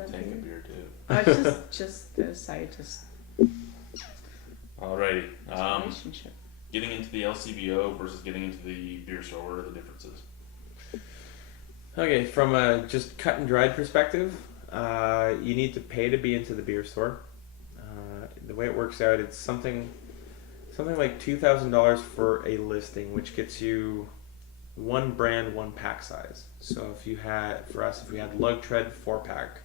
that Take a beer. beer too. It's just the scientist Alrighty. relationship. Getting into the LCBO versus getting into the beer store, what are the differences? Okay, from a just cut and dried perspective, you need to pay to be into the beer store. The way it works out, it's something like $2,000 for a listing, which gets you one brand, one pack size. So if we had Lug Tread 4-pack,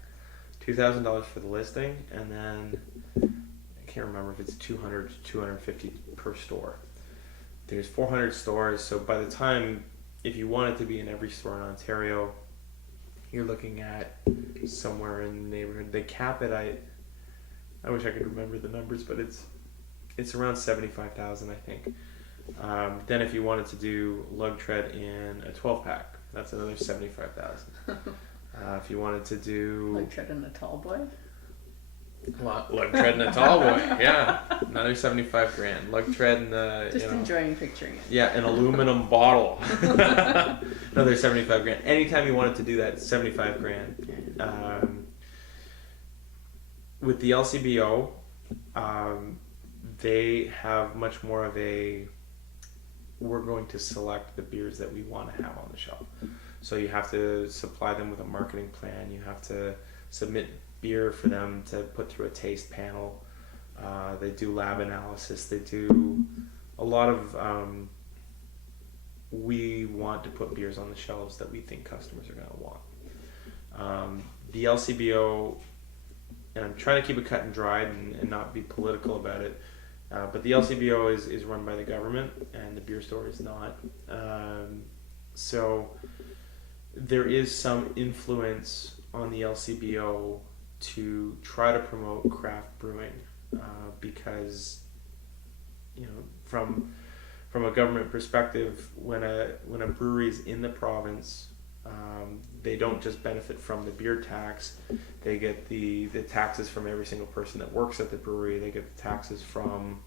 $2,000 for the listing, and then I can't remember if it's 200 to 250 per store. There's 400 stores, so by the time, if you want it to be in every store in Ontario, you're looking at somewhere in the neighborhood. They cap it. I wish I could remember the numbers, but it's around 75,000, I think. Then if you wanted to do Lug Tread in a 12-pack, that's another 75,000. If you wanted to do Like treading a tall boy. Lug Tread in a tall boy, yeah, another 75 grand. Lug Tread in the Just enjoying picturing it. yeah, an aluminum bottle, another 75 grand. Anytime you wanted to do that, 75 grand. With the LCBO, they have much more of a, we're going to select the beers that we want to have on the shelf. So you have to supply them with a marketing plan. You have to submit beer for them to put through a taste panel. They do lab analysis. They do a lot of, we want to put beers on the shelves that we think customers are going to want. The LCBO, and I'm trying to keep it cut and dried and not be political about it, but the LCBO is run by the government and the beer store is not. So there is some influence on the LCBO to try to promote craft brewing, because from a government perspective, when a brewery is in the province, they don't just benefit from the beer tax. They get the taxes from every single person that works at the brewery. They get the taxes from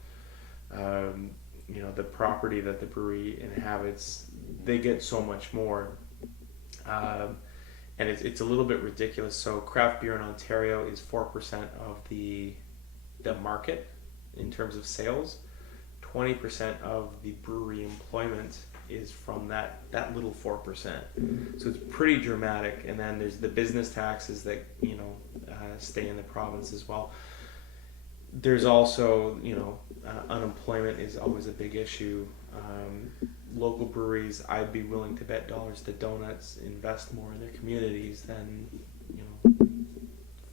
the property that the brewery inhabits. They get so much more, and it's a little bit ridiculous. So craft beer in Ontario is 4% of the market in terms of sales. 20% of the brewery employment is from that little 4%. So it's pretty dramatic. And then there's the business taxes that stay in the province as well. There's also unemployment is always a big issue. Local breweries, I'd be willing to bet dollars to donuts invest more in their communities than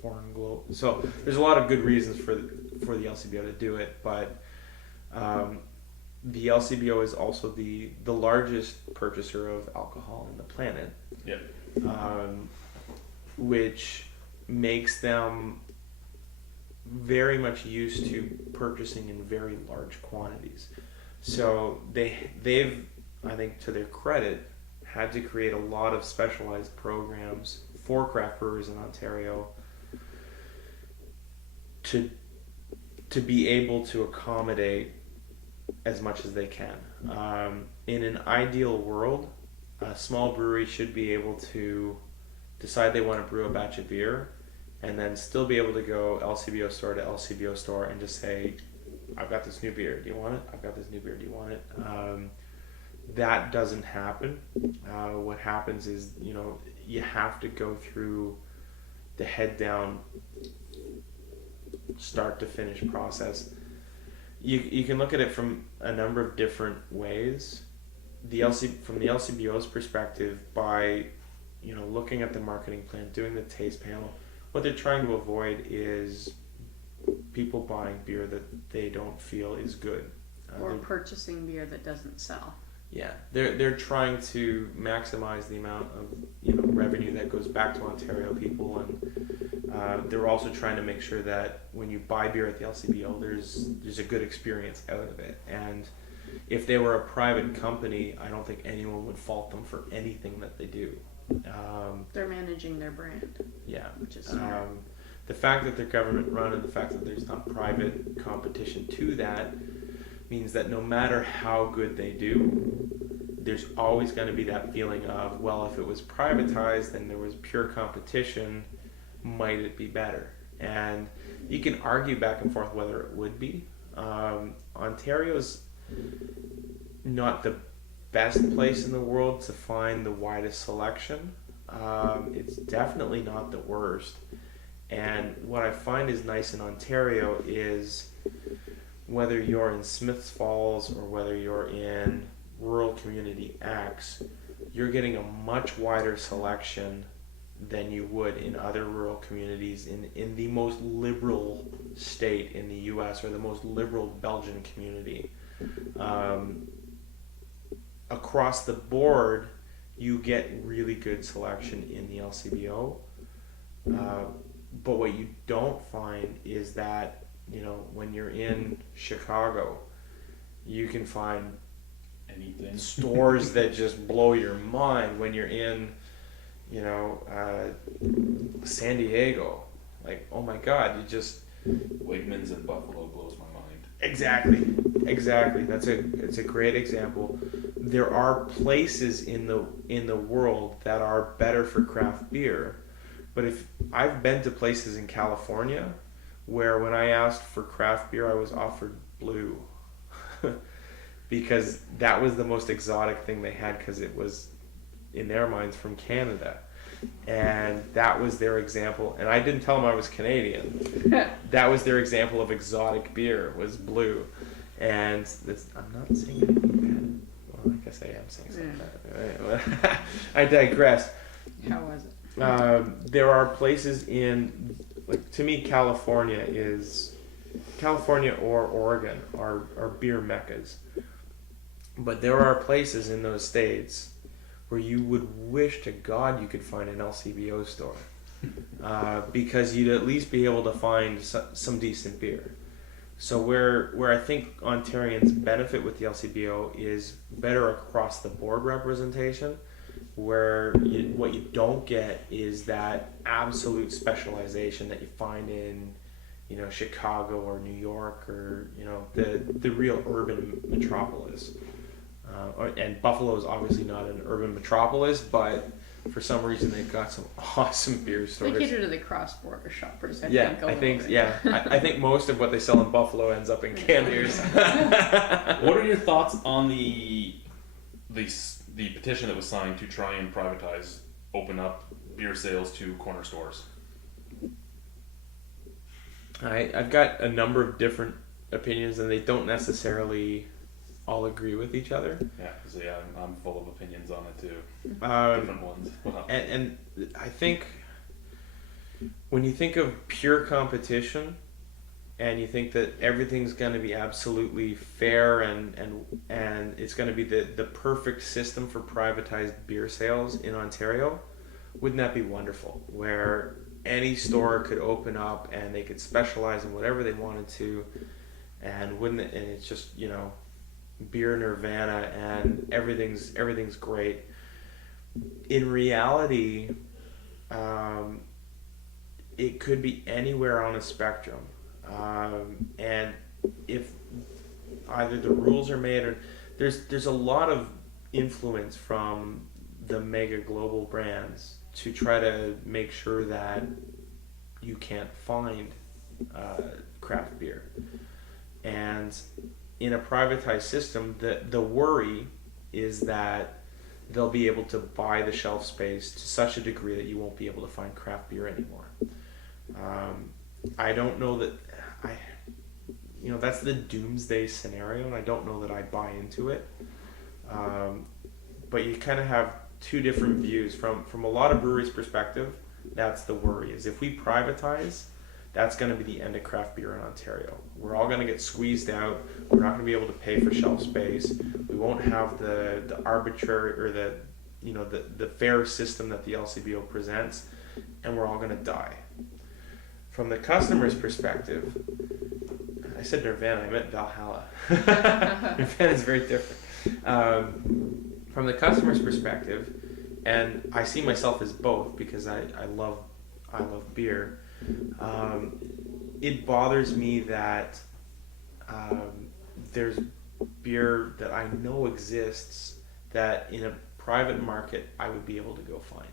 foreign globe. So there's a lot of good reasons for the LCBO to do it, but the LCBO is also the largest purchaser of alcohol on the planet. Yep. Which makes them very much used to purchasing in very large quantities. So they've, I think to their credit, had to create a lot of specialized programs for craft brewers in Ontario to be able to accommodate as much as they can. In an ideal world, a small brewery should be able to decide they want to brew a batch of beer and then still be able to go LCBO store to LCBO store and just say, I've got this new beer, do you want it? I've got this new beer, do you want it? That doesn't happen. What happens is, you have to go through the head down, start to finish process. You can look at it from a number of different ways. From the LCBO's perspective, by looking at the marketing plan, doing the taste panel, what they're trying to avoid is people buying beer that they don't feel is good, Or purchasing beer that doesn't sell. Yeah, they're trying to maximize the amount of revenue that goes back to Ontario people, and they're also trying to make sure that when you buy beer at the LCBO, there's a good experience out of it. And if they were a private company, I don't think anyone would fault them for anything that they do. They're managing their brand. Yeah, which is smart. the fact that they're government run and the fact that there's not private competition to that means that no matter how good they do, there's always going to be that feeling of, well, if it was privatized and there was pure competition, might it be better? And you can argue back and forth whether it would be. Ontario's not the best place in the world to find the widest selection. It's definitely not the worst. And what I find is nice in Ontario is whether you're in Smiths Falls or whether you're in rural community X, you're getting a much wider selection than you would in other rural communities in the most liberal state in the US or the most liberal Belgian community. Across the board, you get really good selection in the LCBO. But what you don't find is that, when you're in Chicago, you can find Anything. stores that just blow your mind. When you're in, San Diego, like, oh my God, Wegmans in Buffalo blows my mind. Exactly. It's a great example. There are places in the world that are better for craft beer, but if I've been to places in California where when I asked for craft beer, I was offered Blue, because that was the most exotic thing they had, because it was in their minds from Canada. And that was their example, and I didn't tell them I was Canadian. That was their example of exotic beer, was Blue. And I'm not saying anything bad. Well, I guess I am saying something bad. I digress. How was it? There are places to me, California or Oregon are beer meccas. But there are places in those states where you would wish to God you could find an LCBO store, because you'd at least be able to find some decent beer. So where I think Ontarians benefit with the LCBO is better across the board representation, where what you don't get is that absolute specialization that you find in Chicago or New York or the real urban metropolis. And Buffalo is obviously not an urban metropolis, but for some reason they've got some awesome beer stores. They cater to the cross-border shoppers, I think most of what they sell in Buffalo ends up in Canders. What are your thoughts on the petition that was signed to try and open up beer sales to corner stores? I've got a number of different opinions, and they don't necessarily all agree with each other. Yeah, because I'm full of opinions on it too. Different ones. Wow. And I think when you think of pure competition, and you think that everything's going to be absolutely fair and it's going to be the perfect system for privatized beer sales in Ontario, wouldn't that be wonderful? Where any store could open up and they could specialize in whatever they wanted to, and it's just beer nirvana and everything's great. In reality, it could be anywhere on a spectrum, and if either the rules are made or there's a lot of influence from the mega global brands to try to make sure that you can't find craft beer. And in a privatized system, the worry is that they'll be able to buy the shelf space to such a degree that you won't be able to find craft beer anymore. I don't know that that's the doomsday scenario, and I don't know that I buy into it. But you kind of have two different views. From a lot of breweries' perspective, that's the worry, is if we privatize, that's going to be the end of craft beer in Ontario. We're all going to get squeezed out. We're not going to be able to pay for shelf space. We won't have the arbitrary or the fair system that the LCBO presents, and we're all going to die. From the customer's perspective, I said Nirvana, I meant Valhalla. Nirvana is very different. From the customer's perspective, and I see myself as both because I love beer. It bothers me that there's beer that I know exists that in a private market I would be able to go find.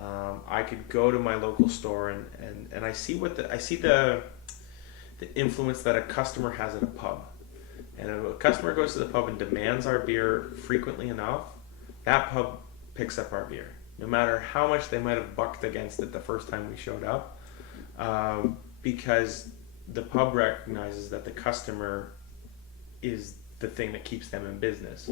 I could go to my local store and I see the influence that a customer has at a pub. And if a customer goes to the pub and demands our beer frequently enough, that pub picks up our beer, no matter how much they might have bucked against it the first time we showed up, because the pub recognizes that the customer is the thing that keeps them in business.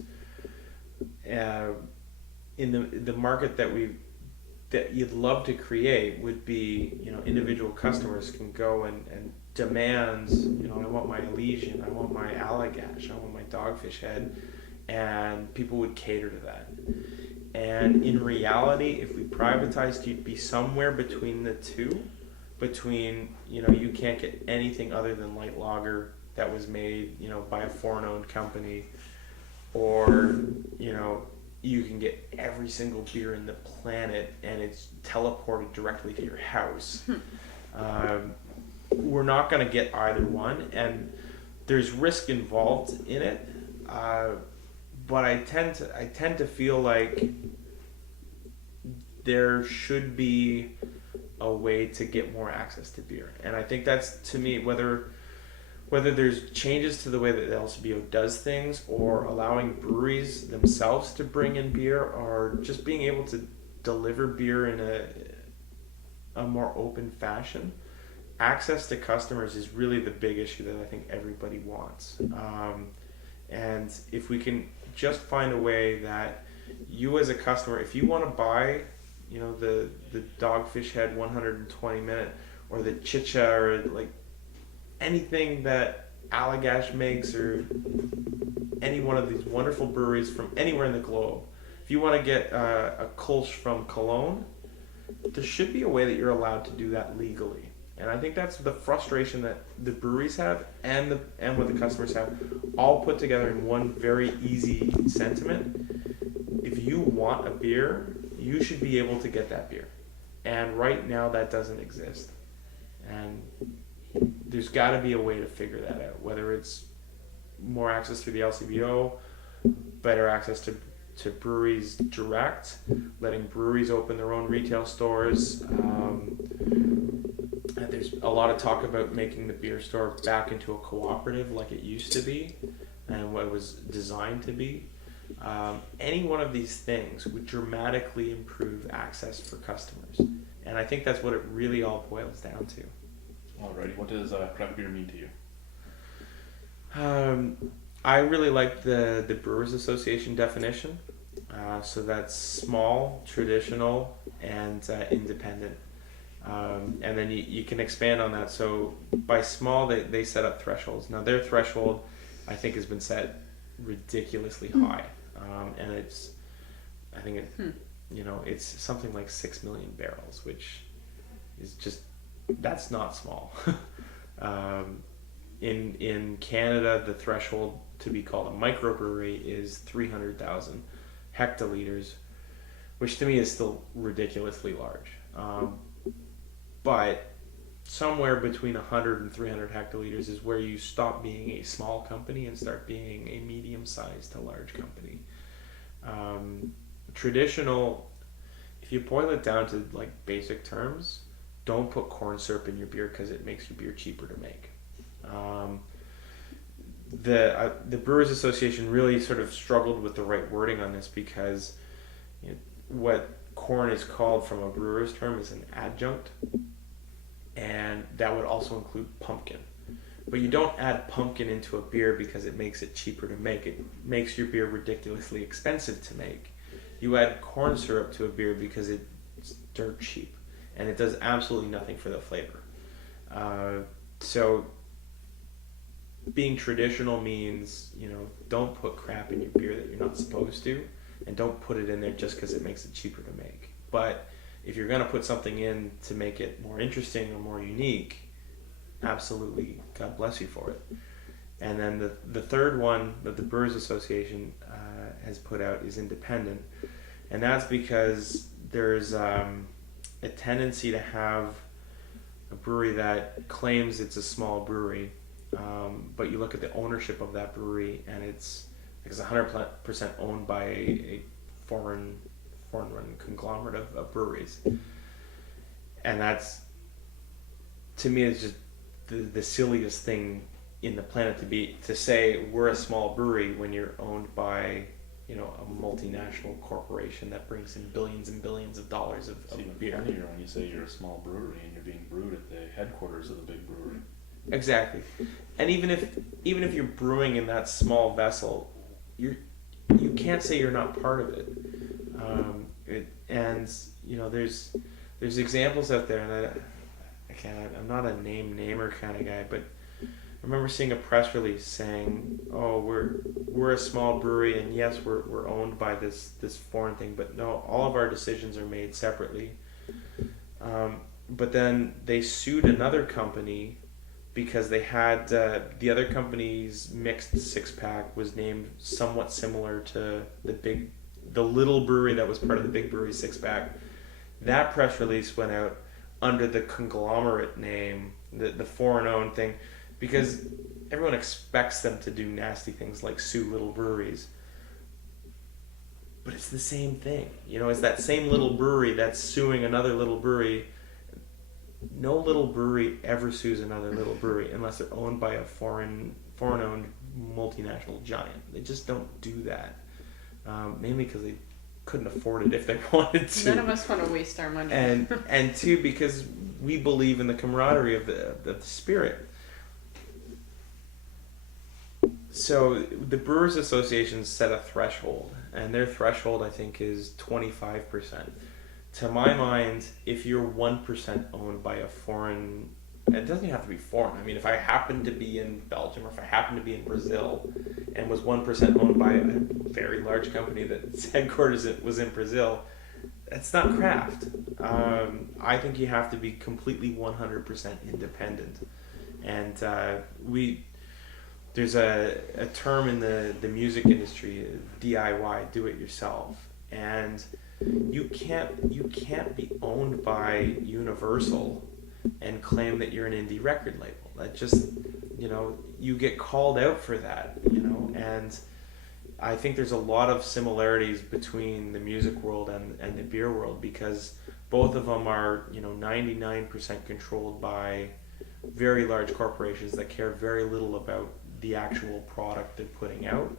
In the market that you'd love to create would be, individual customers can go and demand, I want my Elysian, I want my Allagash, I want my Dogfish Head, and people would cater to that. And in reality, if we privatized, you'd be somewhere between the two. You can't get anything other than light lager that was made, by a foreign-owned company, or, you can get every single beer in the planet and it's teleported directly to your house. We're not going to get either one, and there's risk involved in it. But I tend to feel like there should be a way to get more access to beer, and I think that's, to me, whether there's changes to the way that the LCBO does things, or allowing breweries themselves to bring in beer, or just being able to deliver beer in a more open fashion. Access to customers is really the big issue that I think everybody wants. And if we can just find a way that you as a customer, if you want to buy, the Dogfish Head 120 minute, or the Chicha, or like anything that Allagash makes, or any one of these wonderful breweries from anywhere in the globe, if you want to get a Kolsch from Cologne, there should be a way that you're allowed to do that legally. And I think that's the frustration that the breweries have and what the customers have, all put together in one very easy sentiment. If you want a beer, you should be able to get that beer. And right now that doesn't exist. And there's got to be a way to figure that out, whether it's more access through the LCBO, better access to breweries direct, letting breweries open their own retail stores. There's a lot of talk about making the beer store back into a cooperative like it used to be and what it was designed to be. Any one of these things would dramatically improve access for customers. And I think that's what it really all boils down to. Alrighty, what does craft beer mean to you? I really like the Brewers Association definition. So that's small, traditional, and independent. And then you can expand on that. So by small, they set up thresholds. Now their threshold, I think, has been set ridiculously high. And it's something like 6 million barrels, which is just, that's not small. In Canada, the threshold to be called a microbrewery is 300,000 hectoliters, which to me is still ridiculously large. But somewhere between 100 and 300 hectoliters is where you stop being a small company and start being a medium-sized to large company. Traditional, if you boil it down to like basic terms, don't put corn syrup in your beer because it makes your beer cheaper to make. The Brewers Association really sort of struggled with the right wording on this, because what corn is called from a brewer's term is an adjunct, and that would also include pumpkin. But you don't add pumpkin into a beer because it makes it cheaper to make. It makes your beer ridiculously expensive to make. You add corn syrup to a beer because it's dirt cheap, and it does absolutely nothing for the flavor. So being traditional means, don't put crap in your beer that you're not supposed to, and don't put it in there just because it makes it cheaper to make. But if you're going to put something in to make it more interesting or more unique, absolutely, God bless you for it. And then the third one that the Brewers Association has put out is independent, and that's because there's a tendency to have a brewery that claims it's a small brewery, but you look at the ownership of that brewery and it's 100% owned by a foreign foreign-run conglomerate of breweries, and that's, to me, it's just the silliest thing in the planet to say we're a small brewery when you're owned by, you know, a multinational corporation that brings in billions and billions of dollars of It's even beer. funnier when you say you're a small brewery and you're being brewed at the headquarters of the big brewery. Exactly, and even if you're brewing in that small vessel, you can't say you're not part of it. And you know, there's examples out there, and I'm not a namer kind of guy, but I remember seeing a press release saying, "Oh, we're a small brewery, and yes, we're owned by this foreign thing, but no, all of our decisions are made separately." But then they sued another company because they had the other company's mixed six-pack was named somewhat similar to the little brewery that was part of the big brewery six-pack. That press release went out under the conglomerate name, the foreign-owned thing, because everyone expects them to do nasty things like sue little breweries. But it's the same thing. You know, it's that same little brewery that's suing another little brewery. No little brewery ever sues another little brewery unless they're owned by a foreign-owned multinational giant. They just don't do that. Mainly because they couldn't afford it if they wanted to. None of us want to waste our money. And two, because we believe in the camaraderie of the spirit. So the Brewers Association set a threshold, and their threshold, I think, is 25%. To my mind, if you're 1% owned by a foreign, it doesn't have to be foreign. I mean, if I happen to be in Belgium, or if I happen to be in Brazil, and was 1% owned by a very large company that's headquarters was in Brazil, that's not craft. I think you have to be completely 100% independent. And there's a term in the music industry, DIY, do it yourself, and you can't be owned by Universal and claim that you're an indie record label. That just, you know, you get called out for that, you know. And I think there's a lot of similarities between the music world and the beer world, because both of them are, you know, 99% controlled by very large corporations that care very little about the actual product they're putting out.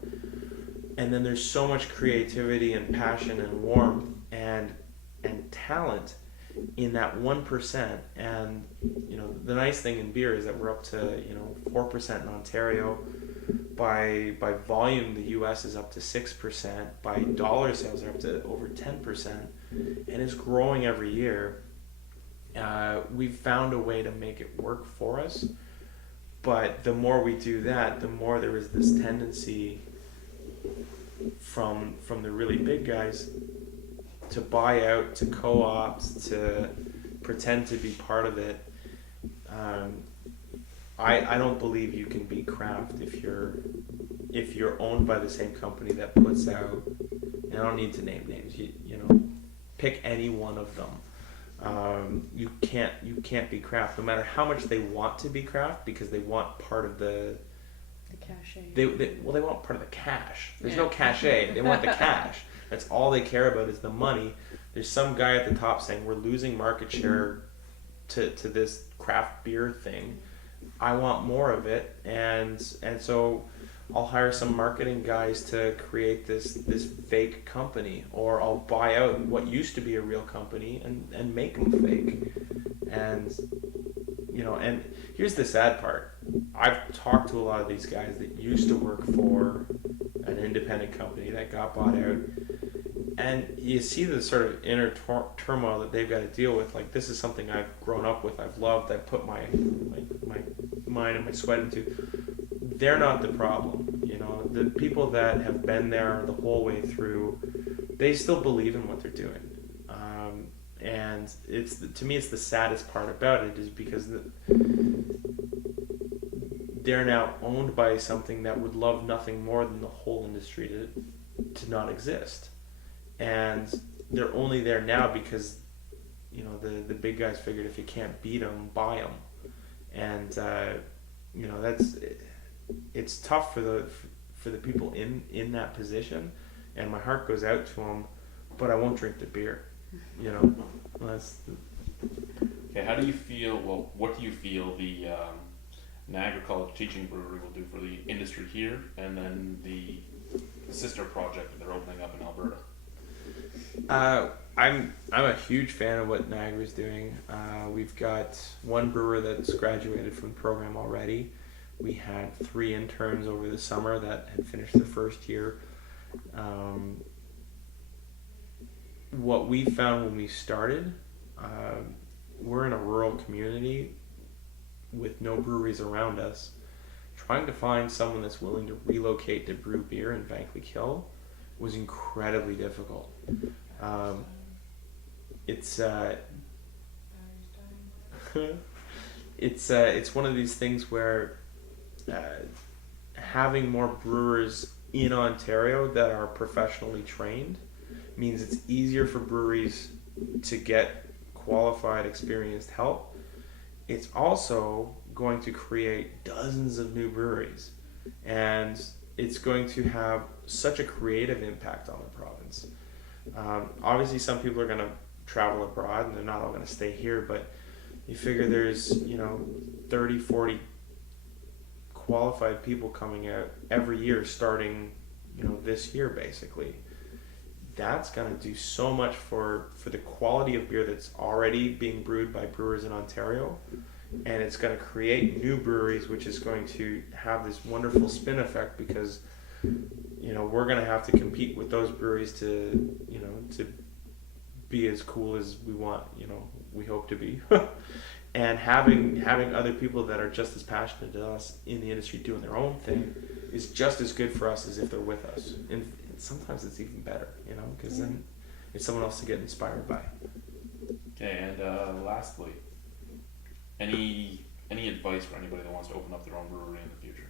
And then there's so much creativity and passion and warmth and talent in that 1%. And, you know, the nice thing in beer is that we're up to, you know, 4% in Ontario. By volume, the US is up to 6%. By dollar sales, are up to over 10%, and it's growing every year. We've found a way to make it work for us, but the more we do that, the more there is this tendency from the really big guys to buy out, to co-opt, to pretend to be part of it. I don't believe you can be craft if you're owned by the same company that puts out, and I don't need to name names, you know, pick any one of them. You can't be craft, no matter how much they want to be craft, because they want part of the cachet. They want part of the cash. There's no cachet. They want the cash. That's all they care about is the money. There's some guy at the top saying we're losing market share to this craft beer thing. I want more of it, and so I'll hire some marketing guys to create this fake company, or I'll buy out what used to be a real company and make them fake. And you know, and here's the sad part. I've talked to a lot of these guys that used to work for an independent company that got bought out, and you see the sort of inner turmoil that they've got to deal with. Like, this is something I've grown up with, I've loved, I've put my mind and my sweat into. They're not the problem. You know, the people that have been there the whole way through, they still believe in what they're doing. And to me, it's the saddest part about it, is because they're now owned by something that would love nothing more than the whole industry to not exist. And they're only there now because, you know, the big guys figured if you can't beat them, buy them. And you know, it's tough for the people in that position, and my heart goes out to them but I won't drink the beer. You know, that's Okay, how do you feel? Well, what do you feel the Niagara College Teaching Brewery will do for the industry here, and then the sister project that they're opening up in Alberta? I'm a huge fan of what Niagara's doing. We've got one brewer that's graduated from the program already. We had 3 interns over the summer that had finished their first year. What we found when we started, we're in a rural community with no breweries around us. Trying to find someone that's willing to relocate to brew beer in Vankleek Hill was incredibly difficult. It's it's one of these things where having more brewers in Ontario that are professionally trained means it's easier for breweries to get qualified, experienced help. It's also going to create dozens of new breweries, and it's going to have such a creative impact on the province. Obviously, some people are going to travel abroad and they're not all going to stay here, but you figure there's 30, 40 qualified people coming out every year starting this year basically. That's going to do so much for the quality of beer that's already being brewed by brewers in Ontario, and it's going to create new breweries, which is going to have this wonderful spin effect because we're going to have to compete with those breweries to be as cool as we want, we hope to be. And having other people that are just as passionate as us in the industry doing their own thing is just as good for us as if they're with us. And sometimes it's even better, because then it's someone else to get inspired by. Okay, and lastly, any advice for anybody that wants to open up their own brewery in the future?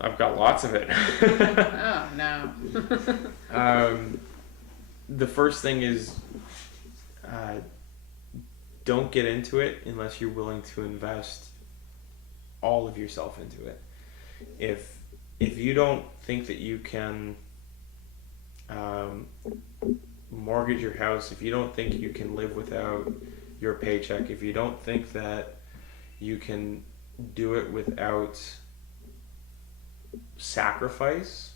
I've got lots of it. Oh, no. The first thing is don't get into it unless you're willing to invest all of yourself into it. If you don't think that you can mortgage your house, if you don't think you can live without your paycheck, if you don't think that you can do it without sacrifice,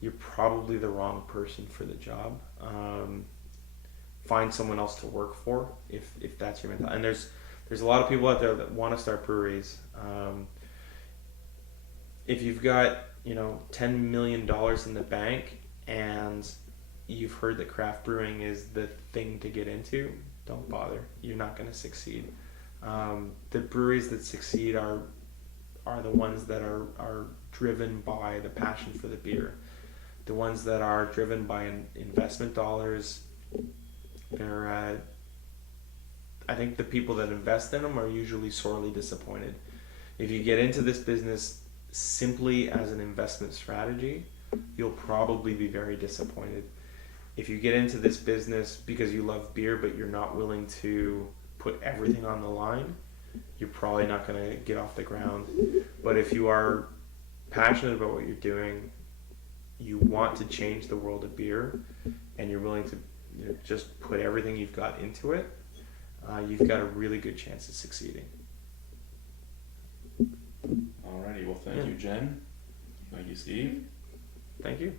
you're probably the wrong person for the job. Find someone else to work for if that's your mentality. And there's a lot of people out there that want to start breweries. If you've got $10 million in the bank and you've heard that craft brewing is the thing to get into, don't bother. You're not going to succeed. The breweries that succeed are the ones that are driven by the passion for the beer. The ones that are driven by investment dollars, I think the people that invest in them are usually sorely disappointed. If you get into this business simply as an investment strategy, you'll probably be very disappointed. If you get into this business because you love beer but you're not willing to put everything on the line, you're probably not going to get off the ground. But if you are passionate about what you're doing, you want to change the world of beer, and you're willing to just put everything you've got into it, you've got a really good chance of succeeding. Alrighty, well thank you, Jen. Thank you, Steve. Thank you.